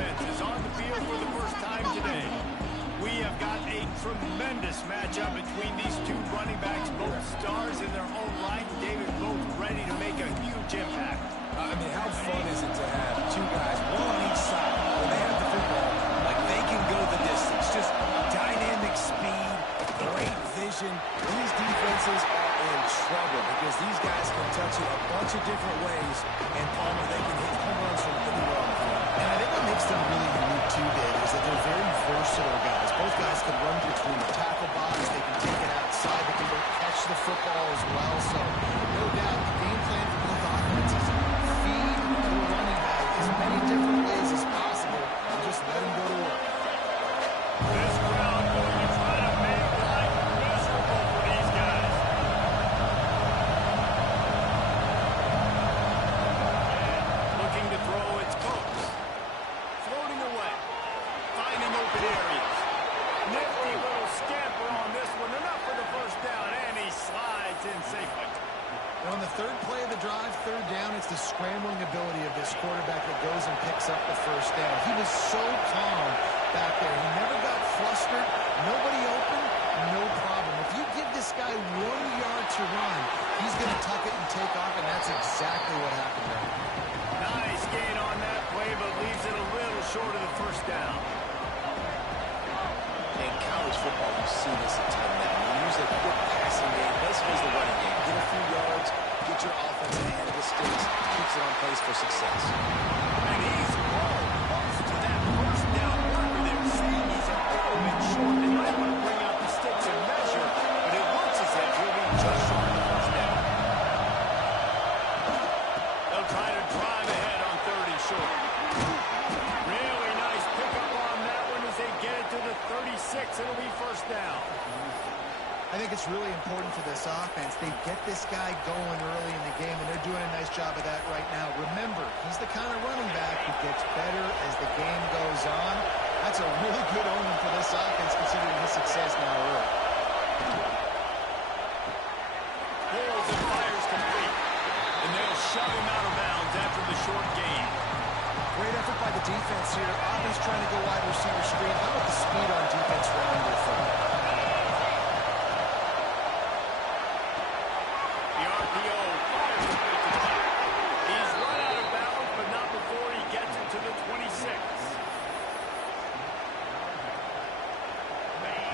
offense is on the field for the first time today. We have got a tremendous matchup between these two running backs, both stars in their own right. David, both ready to make a huge impact. I mean, how fun is it to have two guys, one on each side, when they have the football, like they can go the distance. Just dynamic speed, great vision. These defenses are in trouble because these guys can touch it a bunch of different ways, and Palmer, they can hit home runs from anywhere on the field. And I think what makes them really unique too, Dave, is that they're very versatile guys. Both guys can run between the tackle box, they can take it outside, they can catch the football as well. So, no doubt, the game plan for both offenses, feed the running back as many different ways as possible and just let him go to work. This crowd going to try to make life miserable for these guys. And looking to throw, it's Coates. Floating away. Finding open areas. Nifty little scamper on this one. Enough for the first down, and he slides in safely. On the third play of the drive, third down, it's the scrambling ability of this quarterback that goes and picks up the first down. He was so calm back there. He never got flustered. Nobody open, no problem. If you give this guy 1 yard to run, he's going to tuck it and take off, and that's exactly what happened there. Nice gain on that play, but leaves it a little short of the first down. In college football, you see this a ton now. You use a quick passing game, basically as the running game. Get a few yards, get your offense ahead of the sticks, keeps it on pace for success. And he's close to that first down marker there. Saying he's a little bit short. They might want to bring out the sticks and measure, but it looks as if he'll be just short of the first down. They'll try to drive ahead on 30 short. Really nice pickup on that one as they get it to the 36. It'll be first down. I think it's really important for this offense. They get this guy going early in the game, and they're doing a nice job of that right now. Remember, he's the kind of running back who gets better as the game goes on. That's a really good omen for this offense, considering his success now early. Pulls and fires complete. And they'll shove him out of bounds after the short gain. Great effort by the defense here. Offense trying to go wide receiver screen. How about the speed on defense for under foot? The RPO fires a bit to top. He's run out of bounds, but not before he gets it to the 26.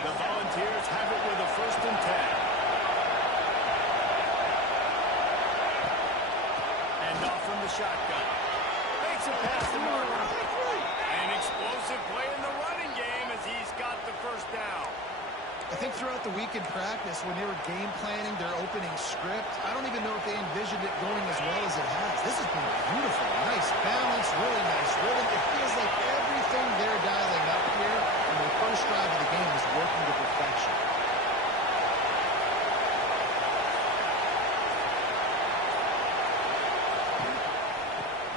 The Volunteers have it with a 1st and 10. And off from the shotgun. Makes it past the marker. An explosive play in the running game as he's got the first down. I think throughout the week in practice, when they were game planning their opening script, I don't even know if they envisioned it going as well as it has. This has been beautiful. Nice balance, really nice rhythm. It feels like everything they're dialing up here in the first drive of the game is working to perfection.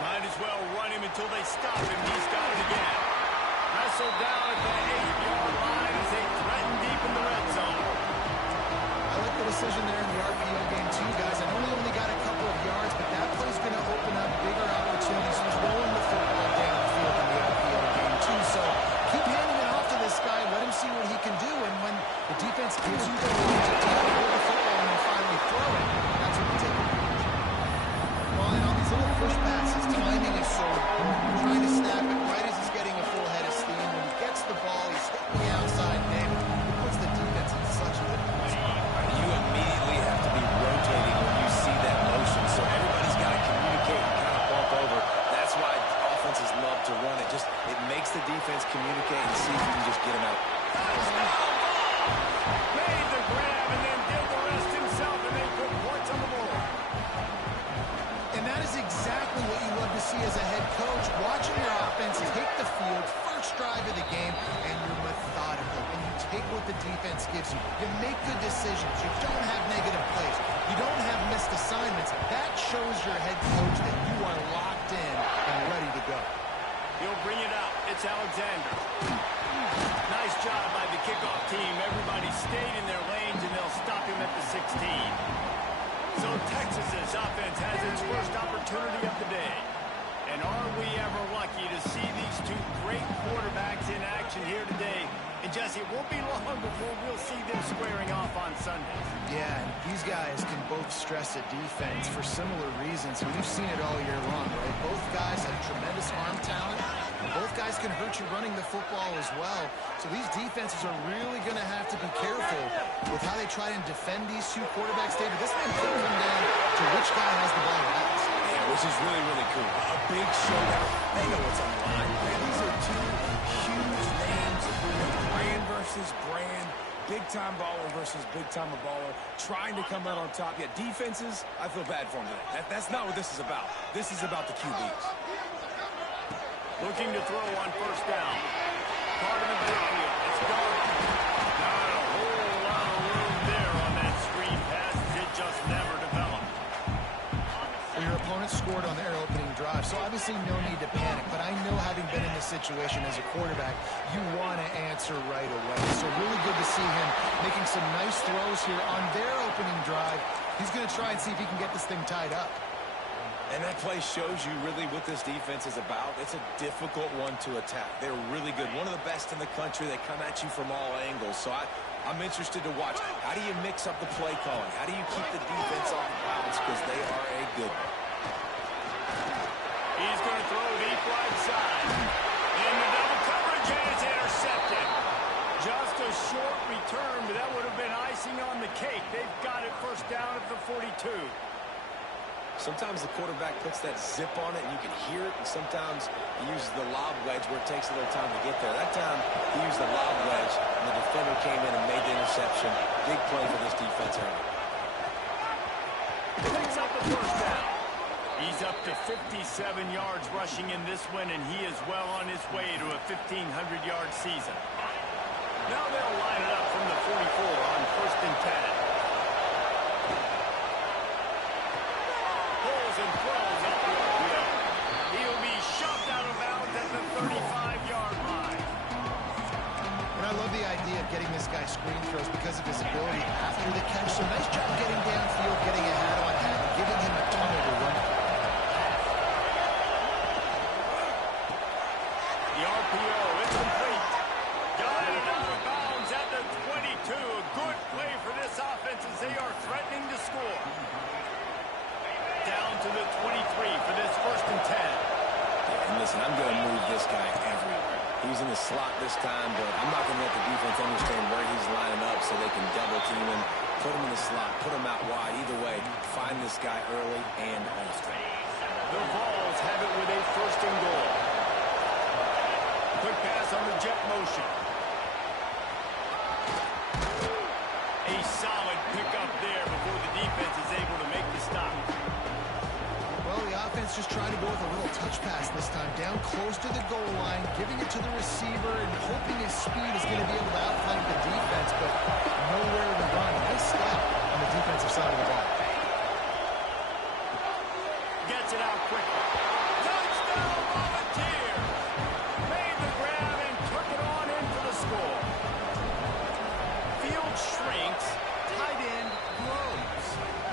Might as well run him until they stop him. He's got it again. Wrestled down at the 8-yard line as they threaten deep in the red zone. I like the decision there in the RPO game too, guys. I know he only got a couple of yards, but that play's going to open up bigger opportunities throwing the football down the field in the RPO game too. So keep handing it off to this guy. Let him see what he can do. And when the defense gives you the lead to hold the football and then finally throw it, that's when you take it. Well, and on these little push passes, timing is so important. You're trying to snap it right as he's getting a full head of steam. When he gets the ball, he's hitting the outside name. It puts the defense in such a good position. You immediately have to be rotating when you see that motion, so everybody's got to communicate and kind of bump over. That's why offenses love to run it. It makes the defense communicate and see if you can just get them out. Made the grab and then did the rest himself, and they put points on the board. And that is exactly what you love to see as a head coach. Watching your offense take the field, first drive of the game, and you're methodical. And you take what the defense gives you. You make good decisions. You don't have negative plays. You don't have missed assignments. That shows your head coach that you are locked in and ready to go. He'll bring it out. It's Alexander. Nice job by the kickoff team. Everybody stayed in their lanes, and they'll stop him at the 16. So Texas's offense has its first opportunity of the day. And are we ever lucky to see these two action here today. And Jesse, it won't be long before we'll see them squaring off on Sunday. Yeah, and these guys can both stress a defense for similar reasons. We've seen it all year long, right? Both guys have tremendous arm talent. And both guys can hurt you running the football as well. So these defenses are really going to have to be careful with how they try and defend these two quarterbacks. David, this may come down to which guy has the ball last. Yeah, which is really, really cool. A big showdown. They know what's on the line. Man, these are two huge names. Brand versus brand. Big-time baller versus big-time baller. Trying to come out on top. Yeah, defenses, I feel bad for them today. That's not what this is about. This is about the QBs. Looking to throw on first down. Part of the backfield. It's dark. Not a whole lot of room there on that screen pass. It just never developed. Well, your opponent scored on their opening drive, so obviously no need to panic. But I know, having been in this situation as a quarterback, you want to answer right away. So really good to see him making some nice throws here on their opening drive. He's going to try and see if he can get this thing tied up. And that play shows you really what this defense is about. It's a difficult one to attack. They're really good. One of the best in the country. They come at you from all angles. So I'm interested to watch. How do you mix up the play calling? How do you keep the defense off balance? Because they are a good one. He's going to throw deep right side. In the double coverage, and it's intercepted. Just a short return, but that would have been icing on the cake. They've got it first down at the 42. Sometimes the quarterback puts that zip on it, and you can hear it, and sometimes he uses the lob wedge where it takes a little time to get there. That time, he used the lob wedge, and the defender came in and made the interception. Big play for this defense early. Picks up the first down. He's up to 57 yards rushing in this one, and he is well on his way to a 1,500-yard season. Now they'll line it up from the 44 on first and 10. And throws up the RPO. He'll be shoved out of bounds at the 35-yard line. And I love the idea of getting this guy screen throws because of his ability after the catch. So nice job getting downfield, getting a hat-on-hat, and giving him a tunnel to run. The RPO is complete. Got it out of bounds at the 22. A good play for this offense as they are threatening to score. Down to the 23 for this first and 10. And listen, I'm going to move this guy everywhere. He's in the slot this time, but I'm not going to let the defense understand where he's lining up so they can double team him, put him in the slot, put him out wide. Either way, find this guy early and often. The Vols have it with a first and goal. Quick pass on the jet motion. A solid pickup there before the defense is able to make the stop. Well, the offense just trying to go with a little touch pass this time, down close to the goal line, giving it to the receiver and hoping his speed is going to be able to outflank the defense, but nowhere to run. Nice stop on the defensive side of the ball. Gets it out quickly. Touchdown, Volunteer! Made the grab and took it on in for the score. Field shrinks, tight end grows.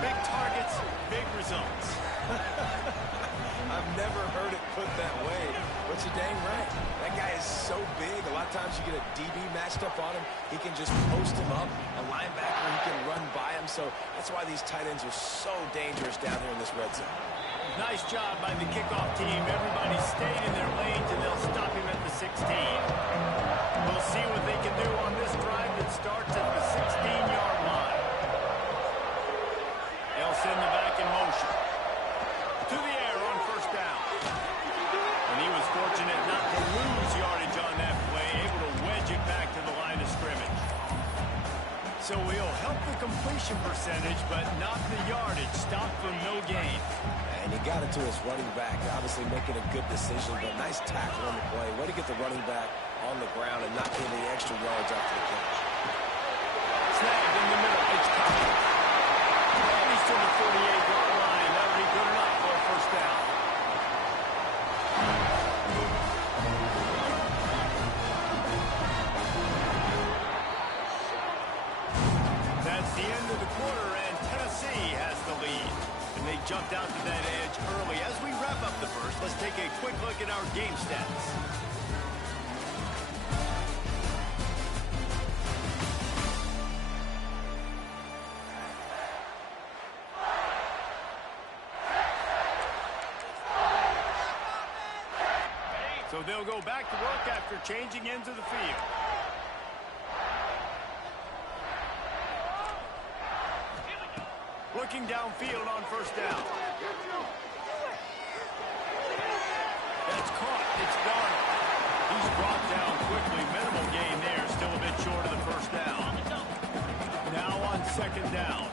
Big targets, big results. I've never heard it put that way, but you're dang right. That guy is so big. A lot of times you get a DB matched up on him. He can just post him up. A linebacker, he can run by him. So that's why these tight ends are so dangerous down here in this red zone. Nice job by the kickoff team. Everybody stayed in their lanes, and they'll stop him at the 16. We'll see what they can do on this drive that starts at the 16-yard line. They'll send the back in motion. To the air on first down. And he was fortunate not to lose yardage on that play, able to wedge it back to the line of scrimmage. So he'll help the completion percentage, but not the yardage. Stop for no gain. And he got it to his running back, obviously making a good decision, but nice tackle on the play. Way to get the running back on the ground and not getting the extra yards after the catch. Snagged in the middle. It's coming. And he's to the 48-yard line. That'll be good enough for a first down. That's the end of the quarter, and Tennessee has the lead. And they jumped out to that edge early. As we wrap up the first, let's take a quick look at our game stats. So they'll go back to work after changing into the field. Looking downfield on first down. That's caught. It's Darrell. He's brought down quickly. Minimal gain there. Still a bit short of the first down. Now on second down.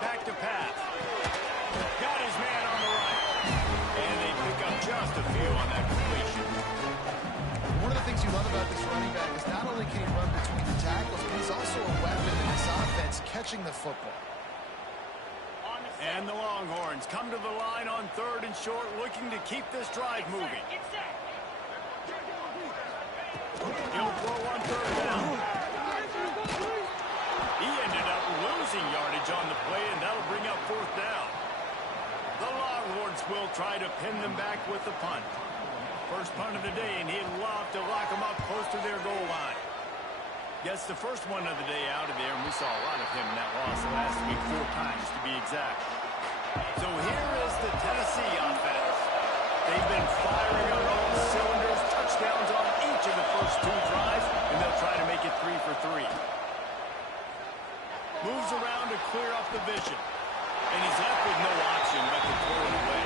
Back to pass. Got his man on the right. And they pick up just a few on that completion. One of the things you love about this running back is not only can he run between the tackles, but he's also a weapon in this offense catching the football. And the Longhorns come to the line on third and short, looking to keep this drive moving. He'll throw on third down. He ended up losing yardage on the play, and that'll bring up fourth down. The Longhorns will try to pin them back with the punt. First punt of the day, and he'd love to lock them up close to their goal line. Gets the first one of the day out of there, and we saw a lot of him in that loss last week, 4 times to be exact. So here is the Tennessee offense. They've been firing on all cylinders, touchdowns on each of the first 2 drives, and they'll try to make it 3 for 3. Moves around to clear up the vision, and he's left with no option but to throw it away.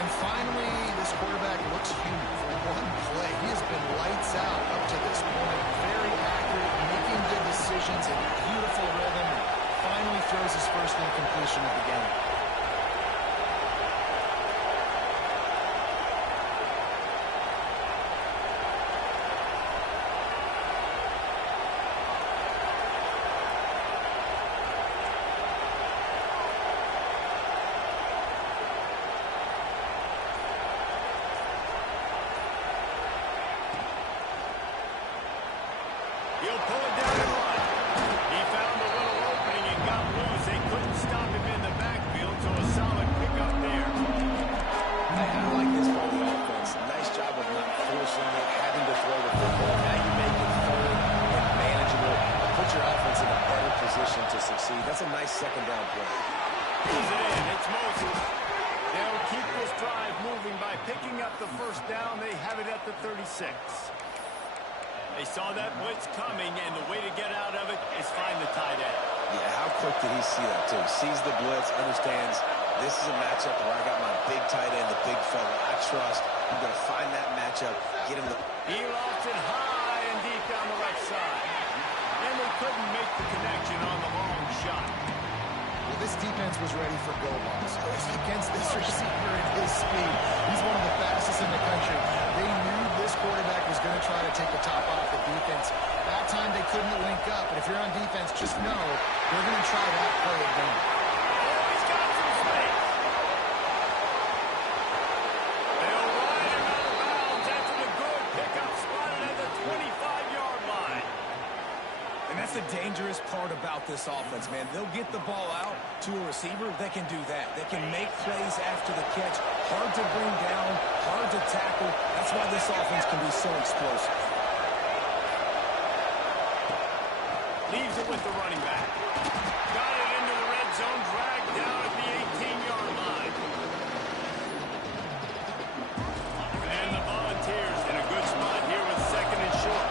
And finally, this quarterback looks human for one play. He has been lights out up to this point. Very accurate, making good decisions in beautiful rhythm, and finally throws his first incompletion of the game. He'll pull it down and run. He found a little opening and got loose. They couldn't stop him in the backfield, so a solid pickup there. I like this part of the offense. Nice job of not forcing it, having to throw the football. Now you make it third and manageable. Put your offense in a better position to succeed. That's a nice second down play. Pulls it in. It's Moses. They'll keep this drive moving by picking up the first down. They have it at the 36. They saw that blitz coming, and the way to get out of it is find the tight end. Yeah, how quick did he see that, too? Sees the blitz, understands this is a matchup where I got my big tight end, the big fella I trust. I'm going to find that matchup, get him the... He lost it high and deep down the left side. And they couldn't make the connection on the long shot. Well, this defense was ready for go balls. Against this receiver at his speed, he's one of the fastest in the country. They knew this quarterback was going to try to take the top off the defense. That time they couldn't link up, but if you're on defense, just know they're going to try that play again. Oh, he's got some space. They'll ride him out of bounds after the good pickup, spotted at the 25-yard line. And that's the dangerous part about this offense, man. They'll get the ball out to a receiver. They can do that. They can make plays after the catch. Hard to bring down, hard to tackle. That's why this offense can be so explosive. Leaves it with the running back. Got it into the red zone, dragged down at the 18-yard line. And the Volunteers in a good spot here with second and short.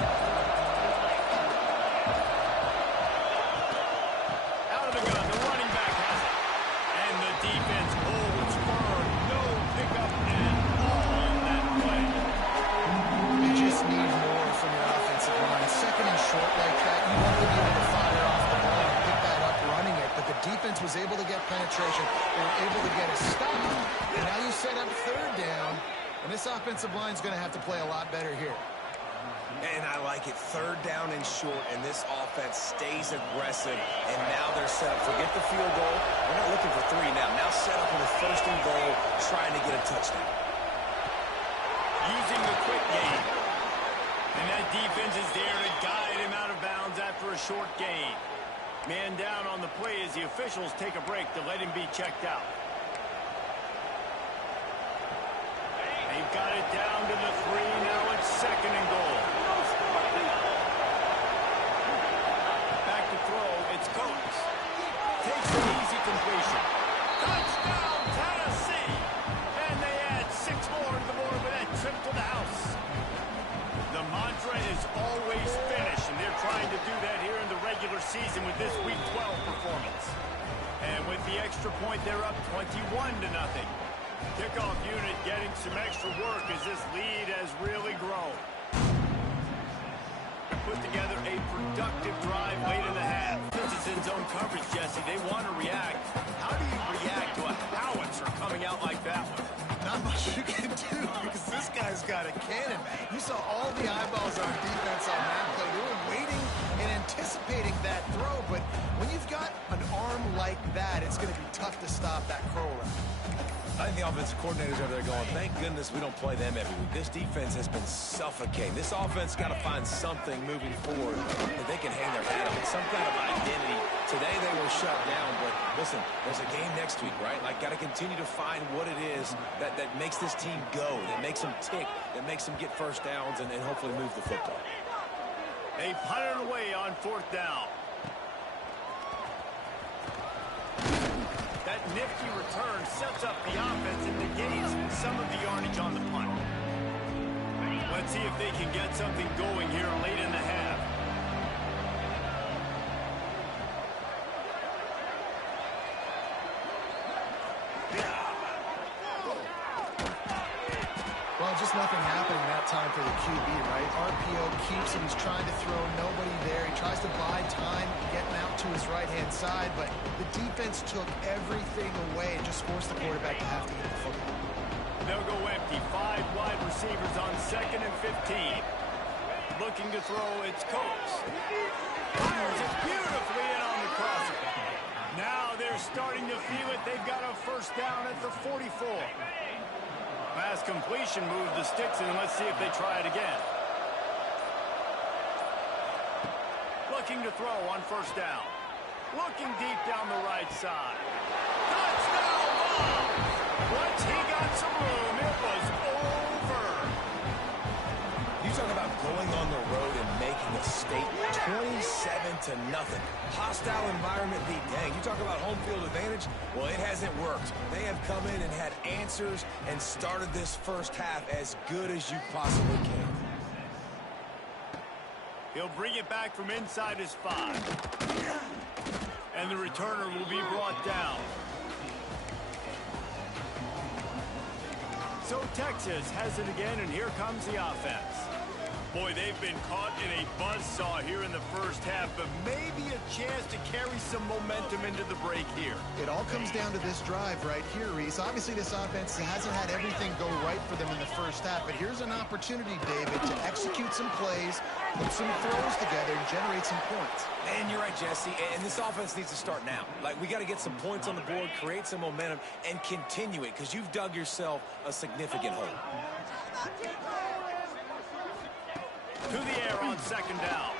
Out of the gun, the running back has it. And the defense holds firm. No pickup at all on that play. You just need more from your offensive line. Second and short like that, you want to be able to fire off the ball and pick that up running it. But the defense was able to get penetration. They were able to get a stop. And now you set up third down. And this offensive line is going to have to play a lot better here. And I like it. Third down and short, and this offense stays aggressive. And now they're set up. Forget the field goal. We're not looking for 3 now. Now set up with a first and goal, trying to get a touchdown. Using the quick game. And that defense is there to guide him out of bounds after a short gain. Man down on the play as the officials take a break to let him be checked out. They've got it down to the 3. Now it's second and goal. Back to throw. It's Coates. regular season with this Week 12 performance. And with the extra point, they're up 21-0. Kickoff unit getting some extra work as this lead has really grown. Put together a productive drive late in the half. This is in zone coverage, Jesse. They want to react. How do you react to a howitzer coming out like that one? Not much you can do because this guy's got a cannon. You saw all the eyeballs on defense on that play. They were waiting and anticipating that throw, but when you've got an arm like that, it's going to be tough to stop that curl route. I think the offensive coordinators over there going, thank goodness we don't play them every week. This defense has been suffocating. This offense got to find something moving forward that they can hang their hat on, some kind of identity. Today they were shut down, but listen, there's a game next week, right? Like, got to continue to find what it is that makes this team go, that makes them tick, that makes them get first downs and hopefully move the football. They punted away on 4th down. That nifty return sets up the offense and negates some of the yardage on the punt. Let's see if they can get something going here late in the half. Well, just nothing happening that time for the QB, right? RPO keeps him. He's trying to throw. Nobody there. He tries to buy time, getting out to his right-hand side, but the defense took everything away and just forced the quarterback to have to get the football. They'll go empty. 5 wide receivers on 2nd and 15. Looking to throw, it's Coates. Fires it beautifully in on the crosser. Now they're starting to feel it. They've got a first down at the 44. Pass completion moved the sticks, and let's see if they try it again. Looking to throw on 1st down. Looking deep down the right side. Touchdown ball! Once he got some room, it was over. You talk about going on the road and making a statement. 27-0. Hostile environment be dang. You talk about home field advantage. Well, it hasn't worked. They have come in and had answers and started this first half as good as you possibly can. He'll bring it back from inside his 5. And the returner will be brought down. So Texas has it again, and here comes the offense. Boy, they've been caught in a buzzsaw here in the first half, but maybe a chance to carry some momentum into the break here. It all comes down to this drive right here, Reese. Obviously, this offense hasn't had everything go right for them in the first half, but here's an opportunity, David, to execute some plays, put some throws together, and generate some points. And you're right, Jesse, and this offense needs to start now. Like, we got to get some points on the board, create some momentum, and continue it, because you've dug yourself a significant hole. To the air on 2nd down.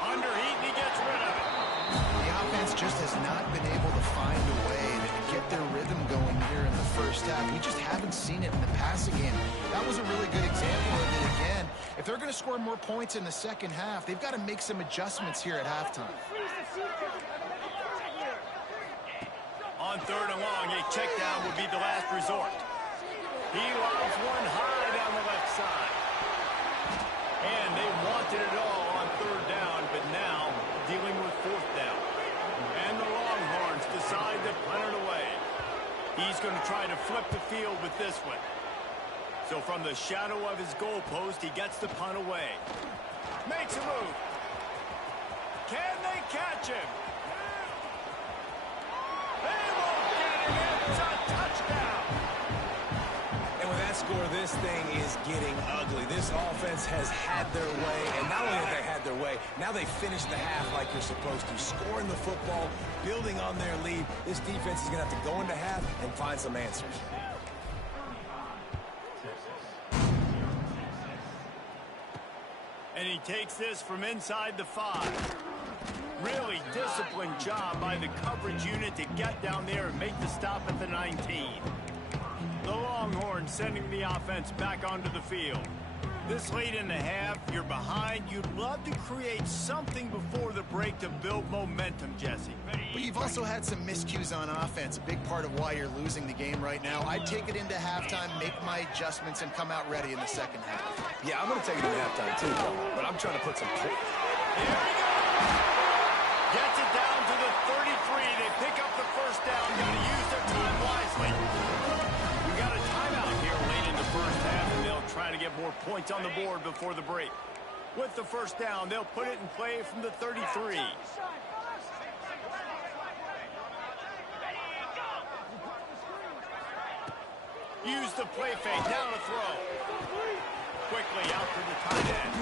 Underheat, and he gets rid of it. The offense just has not been able to find a way to get their rhythm going here in the first half. We just haven't seen it in the passing game. That was a really good example of it again. If they're going to score more points in the second half, they've got to make some adjustments here at halftime. On 3rd and long, a check down would be the last resort. He lobs one high down the left side. And they wanted it all on 3rd down, but now dealing with 4th down. And the Longhorns decide to punt it away. He's going to try to flip the field with this one. So from the shadow of his goalpost, he gets the punt away. Makes a move. Can they catch him? They won't get him. It's a touchdown. And with that score, this thing is getting ugly. This offense has had their way, and not only have they had their way, now they finished the half like you're supposed to, scoring the football, building on their lead. This defense is going to have to go into half and find some answers. And he takes this from inside the 5. Really disciplined job by the coverage unit to get down there and make the stop at the 19. The Longhorns sending the offense back onto the field. This late in the half, you're behind. You'd love to create something before the break to build momentum, Jesse. But you've also had some miscues on offense, a big part of why you're losing the game right now. I'd take it into halftime, make my adjustments, and come out ready in the second half. Yeah, I'm going to take it into halftime too, but I'm trying to put some... Here he goes! points on the board before the break. With the first down, they'll put it in play from the 33. Use the play fake, now to throw. Quickly out to the tight end.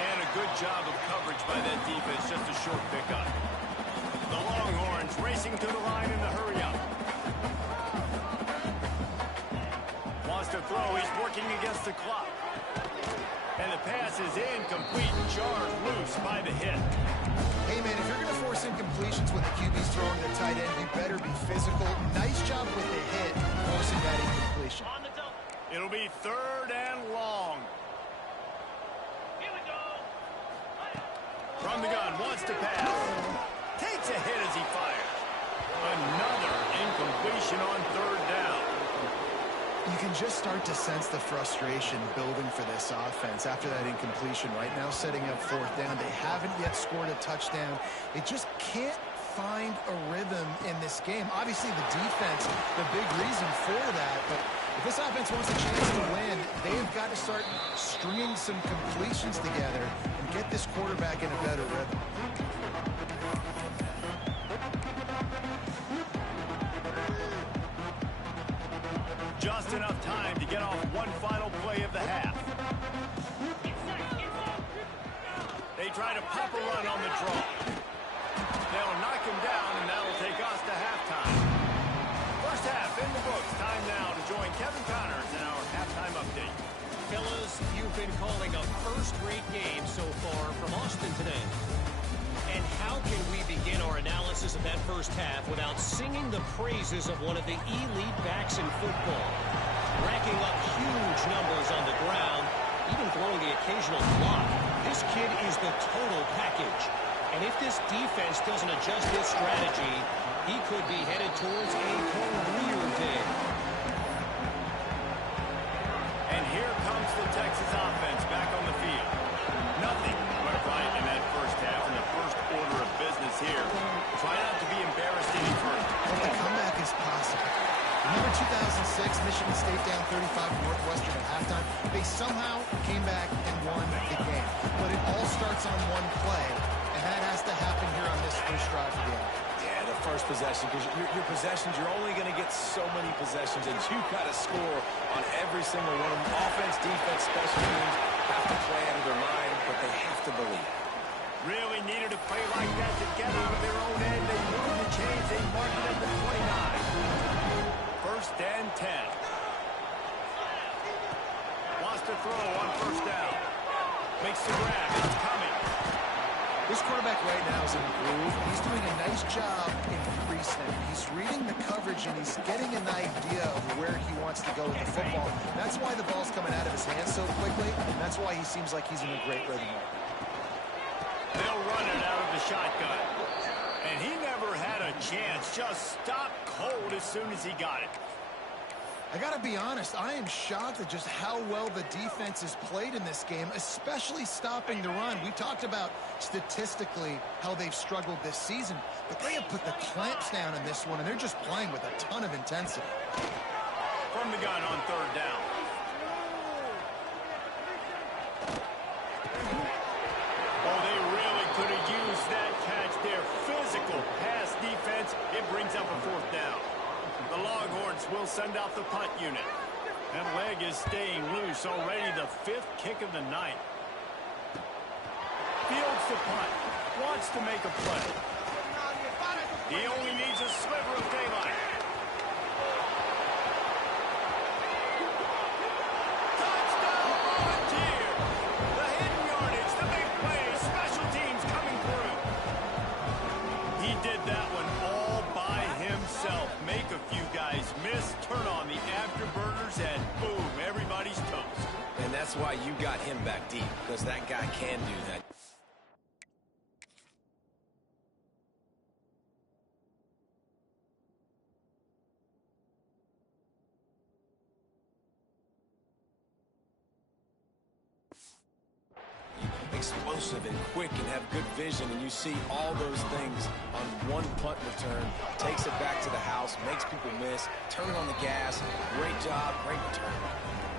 And a good job of coverage by that defense, just a short pickup. The Longhorns racing to the line in the hurry-up. Wants to throw, he's working against the clock. And the pass is incomplete, jarred loose by the hit. Hey, man, if you're going to force incompletions when the QB's throwing the tight end, you better be physical. Nice job with the hit, forcing that incompletion. It'll be 3rd and long. Here we go. From the gun, wants to pass. Takes a hit as he fires. Another incompletion on 3rd down. You can just start to sense the frustration building for this offense after that incompletion. Right now, setting up 4th down. They haven't yet scored a touchdown. They just can't find a rhythm in this game. Obviously, the defense, the big reason for that. But if this offense wants a chance to win, they've got to start stringing some completions together and get this quarterback in a better rhythm. Just enough time to get off one final play of the half. They try to pop a run on the draw. They'll knock him down, and that'll take us to halftime. First half in the books. Time now to join Kevin Connors in our halftime update. Fellas, you've been calling a first-rate game so far from Austin today. And how can we begin our analysis of that first half without singing the praises of one of the elite backs in football? Racking up huge numbers on the ground, even throwing the occasional block. This kid is the total package. And if this defense doesn't adjust its strategy, he could be headed towards a career day. And here comes the Texas offense back on the field. Nothing went right in that first half in the first order of business here. Try not to be embarrassed any further. But the comeback is possible. Remember 2006, Michigan State down 35 to Northwestern at halftime? They somehow came back and won the game. But it all starts on one play, and that has to happen here on this first drive of the game. Yeah, the first possession, because your possessions, you're only going to get so many possessions, and you've got to score on every single one of them. Offense, defense, special teams have to play out of their mind, but they have to believe. Really needed a play like that to get out of their own end. They moved the chains. They marked it at the 29. 1st and 10. Wants to throw on 1st down. Makes the grab. It's coming. This quarterback right now is in a groove. He's doing a nice job in pre-snap. He's reading the coverage, and he's getting an idea of where he wants to go with the football. That's why the ball's coming out of his hands so quickly, and that's why he seems like he's in a great rhythm right now. They'll run it out of the shotgun. And he never had a chance. Just stopped cold as soon as he got it. I got to be honest, I am shocked at just how well the defense has played in this game, especially stopping the run. We talked about statistically how they've struggled this season, but they have put the clamps down in this one, and they're just playing with a ton of intensity. From the gun on 3rd down. Oh, they really could have used that catch there. Physical pass defense. It brings up a 4th down. The Longhorns will send out the punt unit. That leg is staying loose. Already the 5th kick of the night. Fields the punt. Wants to make a play. He only needs a sliver of daylight. Touchdown Volunteer! The hidden yardage, the big play, special teams coming through. He did that one all by himself. Make a few guys miss, turn on the afterburners, and boom, everybody's toast. And that's why you got him back deep, because that guy can do that. explosive and quick and have good vision, and you see all those things on one punt return. Takes it back to the house, makes people miss, turning on the gas. Great job, great return.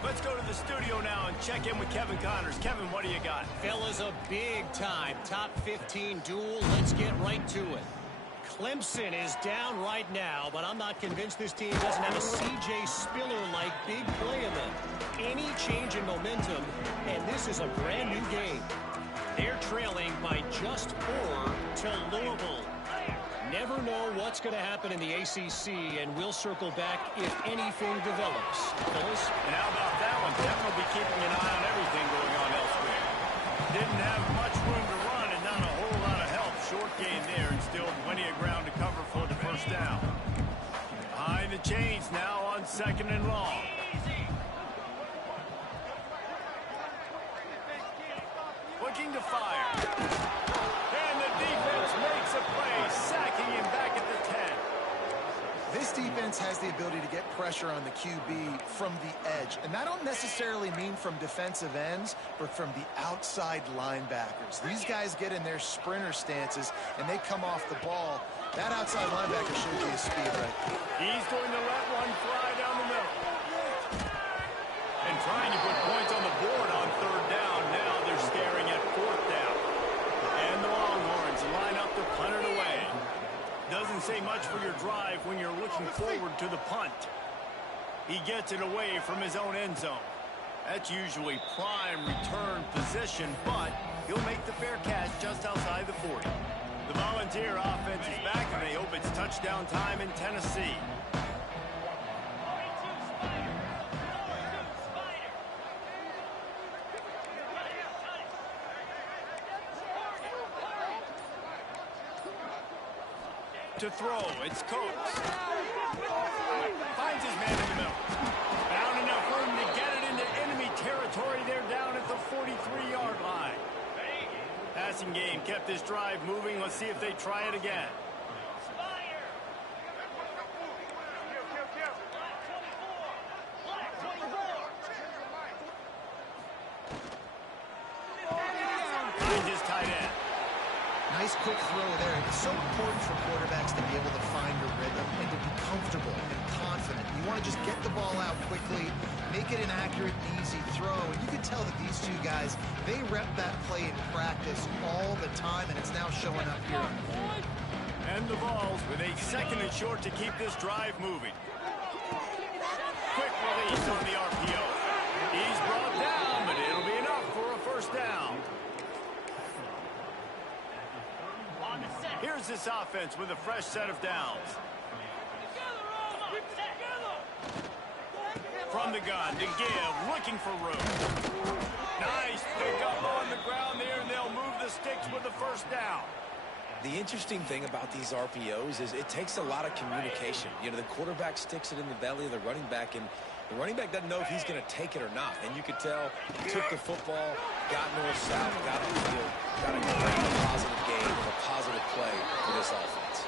Let's go to the studio now and check in with Kevin Connors. Kevin, what do you got? Fellas, a big-time top 15 duel. Let's get right to it. Clemson is down right now, but I'm not convinced this team doesn't have a C.J. Spiller-like big play in them. Any change in momentum, and this is a brand-new game. They're trailing by just 4 to Louisville. Never know what's going to happen in the ACC, and we'll circle back if anything develops. Fellas? And how about that one? Devin will be keeping an eye on everything going on elsewhere. Didn't have much room to run and not a whole lot of help. Short gain there and still plenty of ground to cover for the first down. Behind the chains now on 2nd and long. Looking to fire. And the defense makes a play, sacking him back at the 10. This defense has the ability to get pressure on the QB from the edge. And I don't necessarily mean from defensive ends, but from the outside linebackers. These guys get in their sprinter stances, and they come off the ball. That outside linebacker shows you his speed right there. He's going to let one fly down the middle. And trying to put points on the board on 3rd down. Now they're staring at 4th down. And the Longhorns line up to punt it away. Doesn't say much for your drive when you're looking forward to the punt. He gets it away from his own end zone. That's usually prime return position, but he'll make the fair catch just outside the 40. The Volunteer offense is back, and they hope it's touchdown time in Tennessee. To throw, it's Coates. Finds his man in the middle. Found enough room to get it into enemy territory. They're down at the 43-yard line. Passing game kept this drive moving. Let's see if they try it again. Finds his tight end. Nice quick throw there. It's so important for quarterbacks to be able to find a rhythm and to be comfortable and confident. You want to just get the ball out quickly, make it an accurate and easy throw. And you can tell that these two guys, they rep that play in practice all the time, and it's now showing up here. And the balls with a 2nd and short to keep this drive moving. Quick release on the RPO. He's brought down, but it'll be enough for a first down. Here's this offense with a fresh set of downs. From the gun to give, looking for room. Nice pickup on the ground there, and they'll move the sticks with the first down. The interesting thing about these RPOs is it takes a lot of communication. You know, the quarterback sticks it in the belly of the running back, and the running back doesn't know if he's going to take it or not. And you could tell, took the football, got north-south, got upfield, got a great positive game and a positive play for this offense.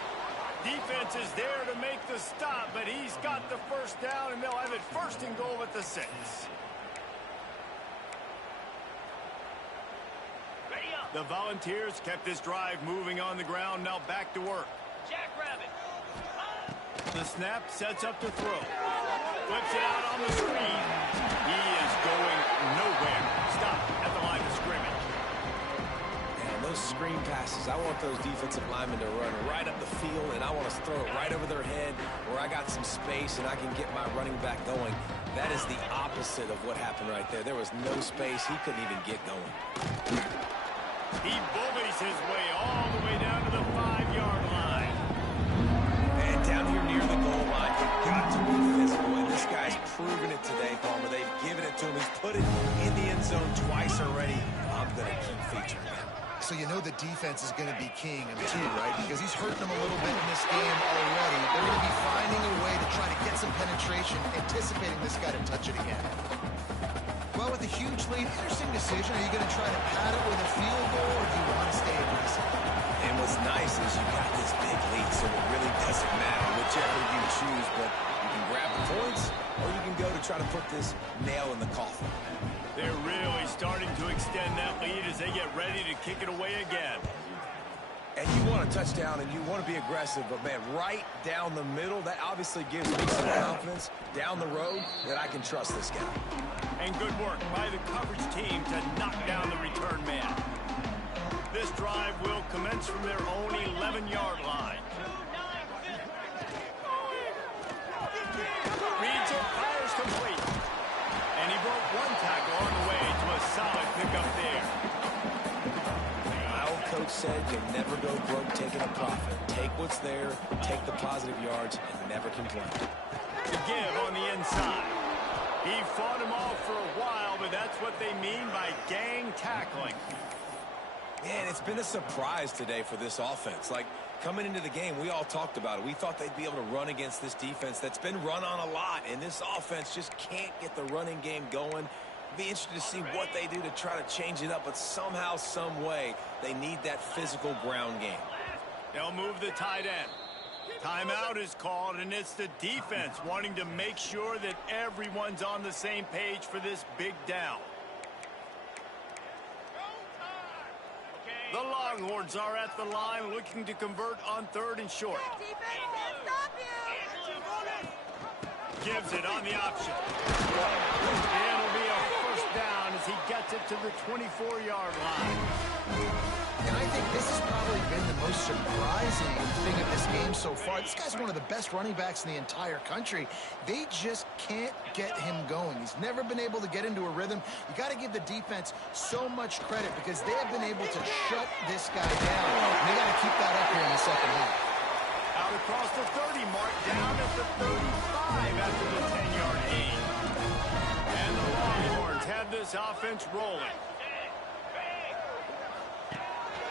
Defense is there to make the stop, but he's got the first down, and they'll have it 1st and goal at the 6. The Volunteers kept this drive moving on the ground, now back to work. Jackrabbit. The snap sets up to throw. Flips it out on the screen. He is going nowhere. Stop at the line of scrimmage. And those screen passes, I want those defensive linemen to run right up the field, and I want to throw it right over their head where I got some space and I can get my running back going. That is the opposite of what happened right there. There was no space. He couldn't even get going. He bullies his way all the way down to the 5-yard line. And down here near the goal line, you've got to be physical. And this guy's proven it today, Palmer. They've given it to him. He's put it in the end zone twice already. I'm going to keep featuring him. So you know the defense is going to be king of the two, right? Because he's hurting them a little bit in this game already. They're going to be finding a way to try to get some penetration, anticipating this guy to touch it again. Well, with a huge lead, interesting decision. Are you going to try to pad it with a field goal, or do you want to stay aggressive? And what's nice is you got this big lead, so it really doesn't matter whichever you choose, but you can grab the points, or you can go to try to put this nail in the coffin. They're really starting to extend that lead as they get ready to kick it away again. And you want a touchdown and you want to be aggressive, but, man, right down the middle, that obviously gives me some confidence down the road that I can trust this guy. And good work by the coverage team to knock down the return man. This drive will commence from their own 11-yard line. Reads it, fires complete. And he broke one tackle on the way to a solid pickup there. My old coach said you'll never go broke taking a profit. Take what's there, take the positive yards, and never complain. To give on the inside. He fought him off for a while, but that's what they mean by gang tackling. Man, it's been a surprise today for this offense. Like, coming into the game, we all talked about it. We thought they'd be able to run against this defense that's been run on a lot, and this offense just can't get the running game going. Be interested to see what they do to try to change it up, but somehow, some way, they need that physical ground game. They'll move the tight end. Timeout is called, and it's the defense wanting to make sure that everyone's on the same page for this big down. The Longhorns are at the line looking to convert on 3rd and short. Gives it on the option. It'll be a first down as he gets it to the 24-yard line. And I think this has probably been the most surprising thing of this game so far. This guy's one of the best running backs in the entire country. They just can't get him going. He's never been able to get into a rhythm. You got to give the defense so much credit because they have been able to shut this guy down. And they got to keep that up here in the second half. Out across the 30 mark, down at the 35 after the 10-yard gain. And the Longhorns have this offense rolling.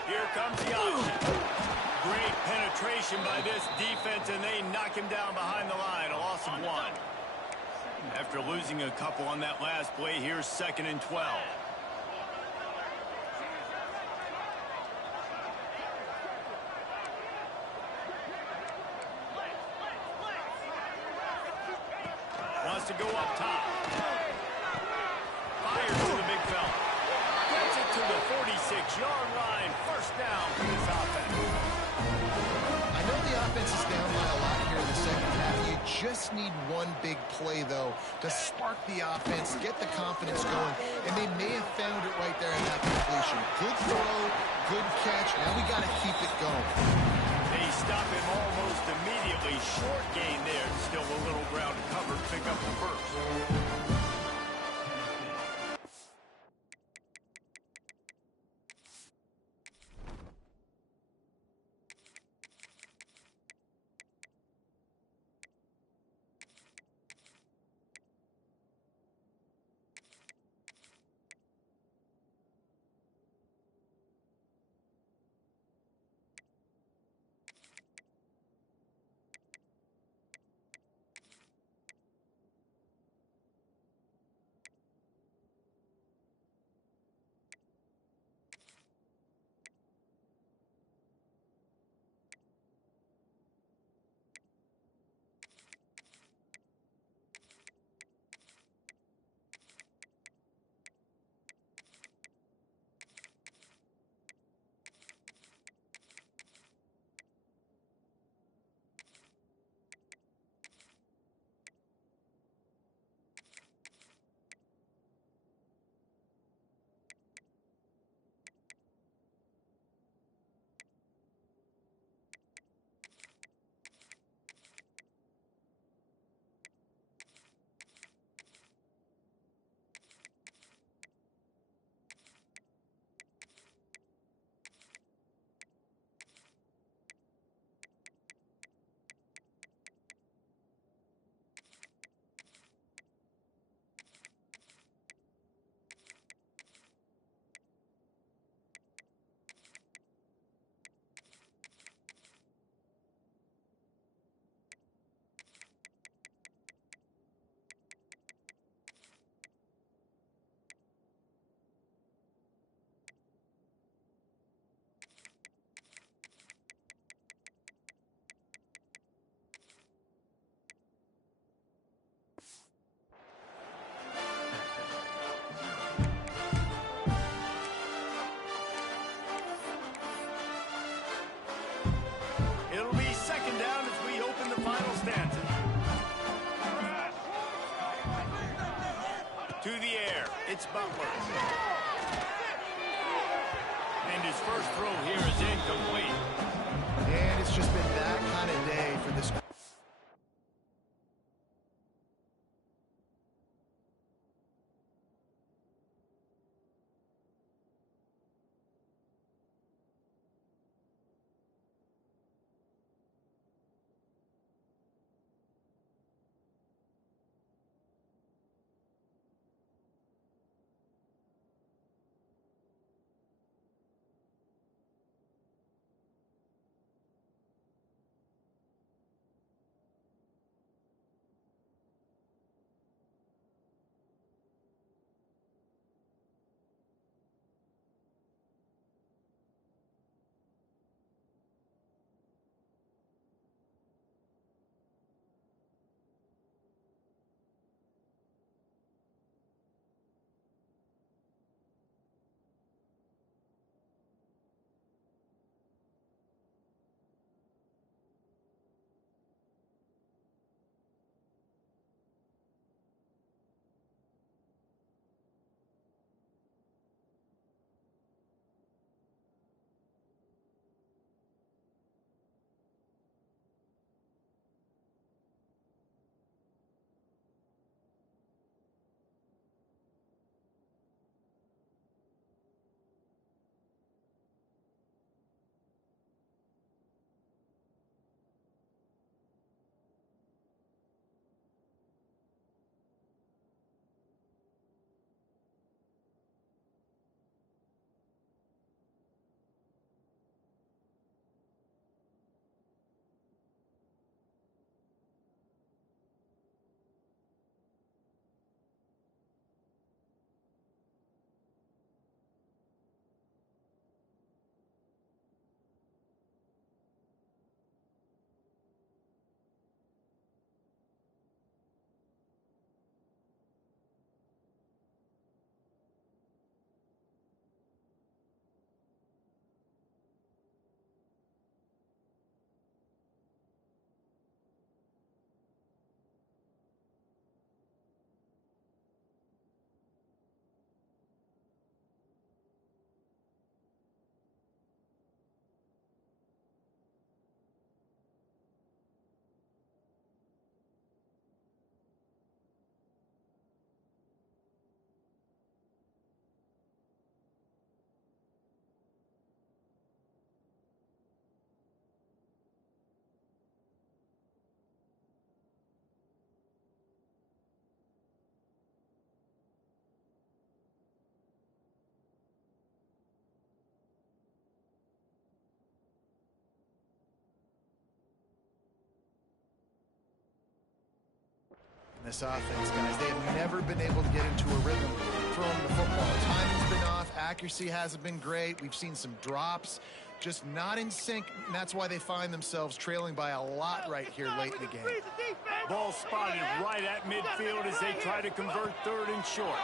Here comes the option. Great penetration by this defense, and they knock him down behind the line. A loss of 1. After losing a couple on that last play, here's 2nd and 12. Wants to go up top. Fires to the big fella. Gets it to the 46-yard line. First down for this offense. I know the offense is down by a lot here in the second half. You just need one big play, though, to spark the offense, get the confidence going, and they may have found it right there in that completion. Good throw, good catch. Now we got to keep it going. They stop him almost immediately. Short gain there. Still a little ground to cover. Pick up the first. It's Butler. And his first throw here is incomplete. And it's just been that kind of day for this. This offense, guys, they have never been able to get into a rhythm throwing the football. Timing's been off. Accuracy hasn't been great. We've seen some drops, just not in sync, and that's why they find themselves trailing by a lot right here late in the game. Ball spotted right at midfield as they try to convert third and short.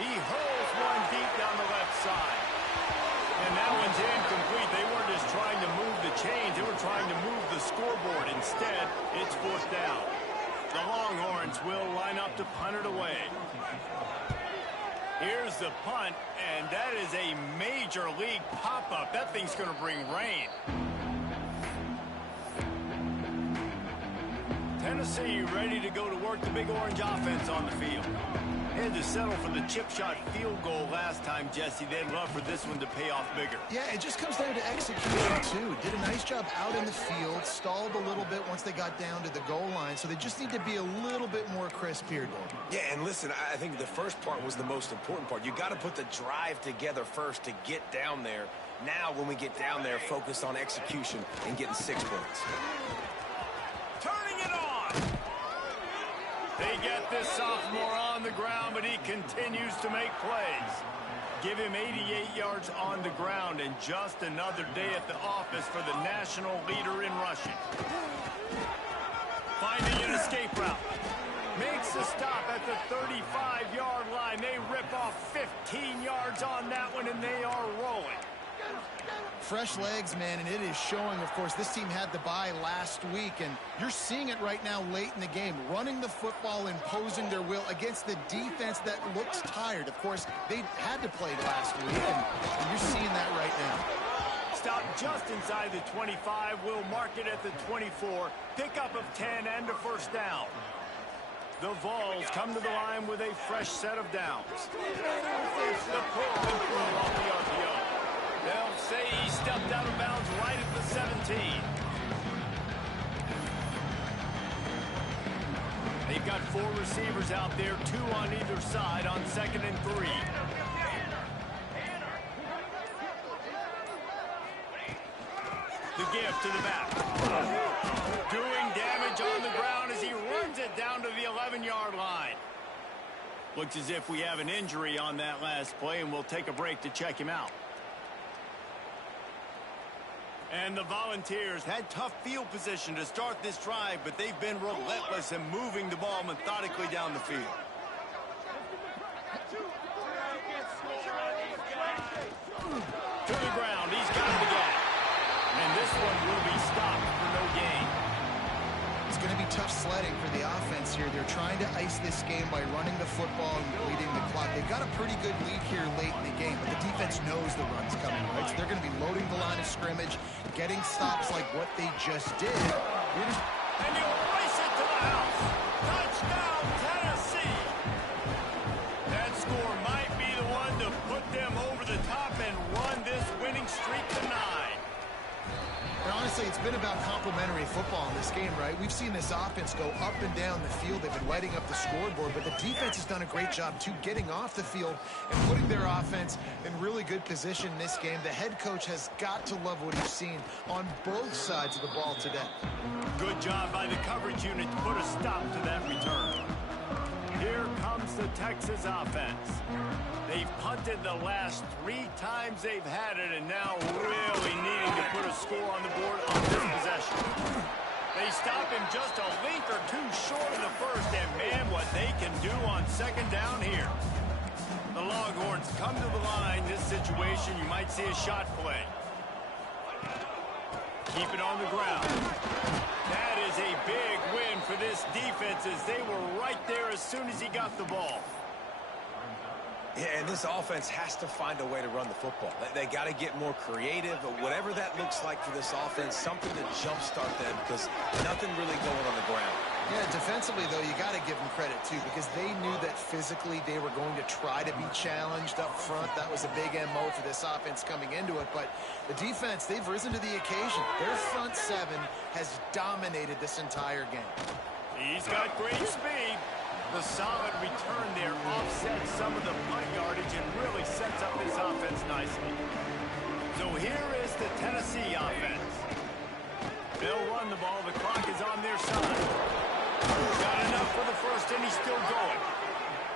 He hurls one deep down the left side. And that one's incomplete. They weren't just trying to move the chains. They were trying to move the scoreboard. Instead, it's fourth down. The Longhorns will line up to punt it away. Here's the punt, and that is a major league pop-up. That thing's going to bring rain. Tennessee ready to go to work the Big Orange offense on the field. Had to settle for the chip shot field goal last time, Jesse. They'd love for this one to pay off bigger. Yeah, it just comes down to execution, too. Did a nice job out in the field, stalled a little bit once they got down to the goal line, so they just need to be a little bit more crisp here, Darrell. Yeah, and listen, I think the first part was the most important part. You got to put the drive together first to get down there. Now, when we get down there, focus on execution and getting 6 points. Turning it on! They get this sophomore on the ground, but he continues to make plays. Give him 88 yards on the ground and just another day at the office for the national leader in rushing. Finding an escape route. Makes the stop at the 35-yard line. They rip off 15 yards on that one, and they are rolling. fresh legs, man, and it is showing. Of course, this team had the bye last week, and you're seeing it right now late in the game, running the football, imposing their will against the defense that looks tired. Of course, they had to play last week, and you're seeing that right now. Stop just inside the 25. We'll mark it at the 24. Pickup of 10 and a first down. The Vols come to the line with a fresh set of downs. The pull and throw off the RPO. They'll say he stepped out of bounds right at the 17. They've got 4 receivers out there, 2 on either side on 2nd and 3. The give to the back. Doing damage on the ground as he runs it down to the 11-yard line. Looks as if we have an injury on that last play, and we'll take a break to check him out. And the Volunteers had tough field position to start this drive, but they've been relentless in moving the ball methodically down the field. To the ground, he's got it again. And this one will be stopped for no gain. It's going to be tough sledding for the offense here. They're trying to ice this game by running the football and bleeding the clock. They've got a pretty good lead here late in the game, but the defense knows the run's coming, right? So they're going to be loading the line of scrimmage, getting stops like what they just did. And he'll race it to the house. Touchdown, Tennessee. That score might be the one to put them over the top and run this winning streak to 9. And honestly, it's been about complementary football in this game, right? We've seen this offense go up and down the field. They've been lighting up the scoreboard, but the defense has done a great job, too, getting off the field and putting their offense in really good position in this game. The head coach has got to love what he's seen on both sides of the ball today. Good job by the coverage unit to put a stop to that return. Here comes the Texas offense. They've punted the last 3 times they've had it, and now really needing to put a score on the board on this possession. They stop him just a link or 2 short of the first, and man, what they can do on 2nd down here. The Longhorns come to the line. This situation, you might see a shot play. Keep it on the ground. That is a big win for this defense as they were right there as soon as he got the ball. Yeah, and this offense has to find a way to run the football. They got to get more creative, but whatever that looks like for this offense, something to jumpstart them because nothing really going on the ground. Yeah, defensively, though, you got to give them credit, too, because they knew that physically they were going to try to be challenged up front. That was a big MO for this offense coming into it. But the defense, they've risen to the occasion. Their front 7 has dominated this entire game. He's got great speed. The solid return there offsets some of the punt yardage and really sets up this offense nicely. So here is the Tennessee offense. They'll run the ball. The clock is on their side. Got enough for the first, and he's still going.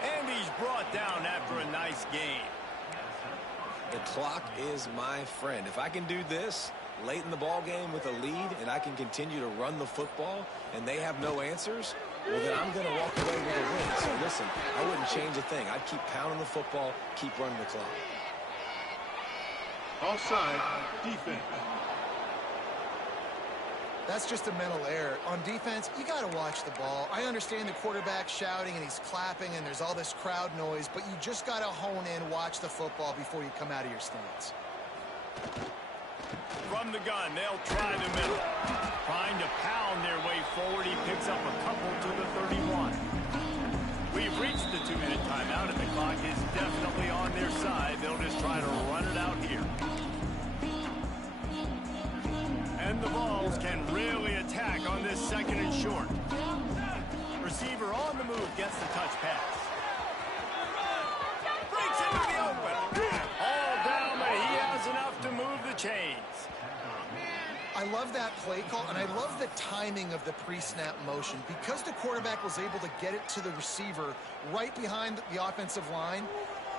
And he's brought down after a nice gain. The clock is my friend. If I can do this late in the ball game with a lead and I can continue to run the football and they have no answers, well, then I'm going to walk away with a win. So listen, I wouldn't change a thing. I'd keep pounding the football, keep running the clock. Offside, defense. That's just a mental error. On defense, you got to watch the ball. I understand the quarterback shouting and he's clapping and there's all this crowd noise, but you just got to hone in, watch the football before you come out of your stance. From the gun, they'll try the middle. Trying to pound their way forward. He picks up a couple to the 31. We've reached the 2-minute timeout, and the clock is definitely on their side. They'll just try to run it out here. And the Vols can really attack on this 2nd and short. Receiver on the move gets the touch pass. Breaks into the open. All down, but he has enough to move the chains. I love that play call, and I love the timing of the pre-snap motion. Because the quarterback was able to get it to the receiver right behind the offensive line,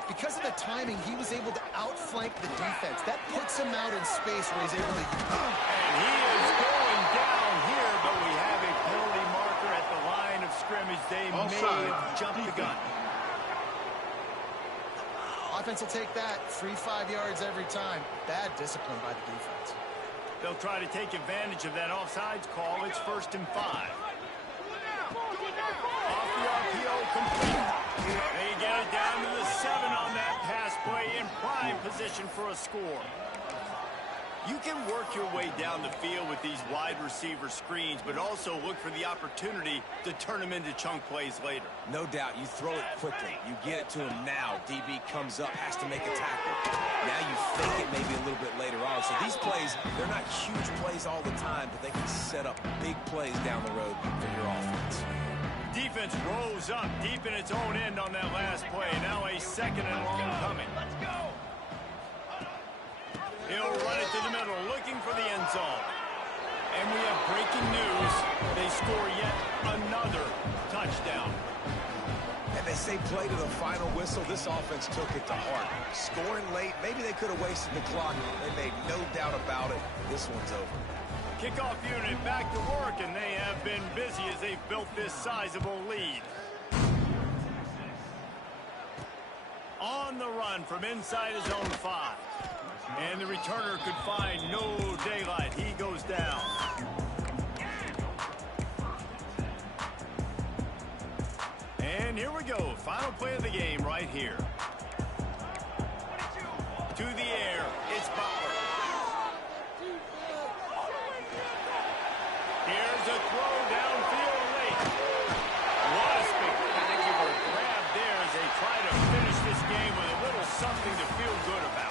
because of the timing, he was able to outflank the defense. That puts him out in space where he's able to... And he is going down here, but we have a penalty marker at the line of scrimmage. They may have jumped the gun. offense will take that. Free 5 yards every time. Bad discipline by the defense. They'll try to take advantage of that offsides call. It's 1st and 5. Off the RPO, complete. They get it down to the 7 on that pass play in prime position for a score. You can work your way down the field with these wide receiver screens, but also look for the opportunity to turn them into chunk plays later. No doubt, you throw it quickly. You get it to him now. DB comes up, has to make a tackle. Now you fake it maybe a little bit later on. So these plays, they're not huge plays all the time, but they can set up big plays down the road for your offense. Defense rose up deep in its own end on that last play. Now a 2nd and long coming. Let's go. He'll run it to the middle, looking for the end zone. And we have breaking news. They score yet another touchdown. And they say play to the final whistle. This offense took it to heart. Scoring late, maybe they could have wasted the clock. They made no doubt about it. This one's over. Kickoff unit back to work, and they have been busy as they've built this sizable lead. On the run from inside his own 5. And the returner could find no daylight. He goes down. And here we go. Final play of the game right here. To the air. It's Butler. Here's a throw downfield late. What a spectacular grab there as they try to finish this game with a little something to feel good about.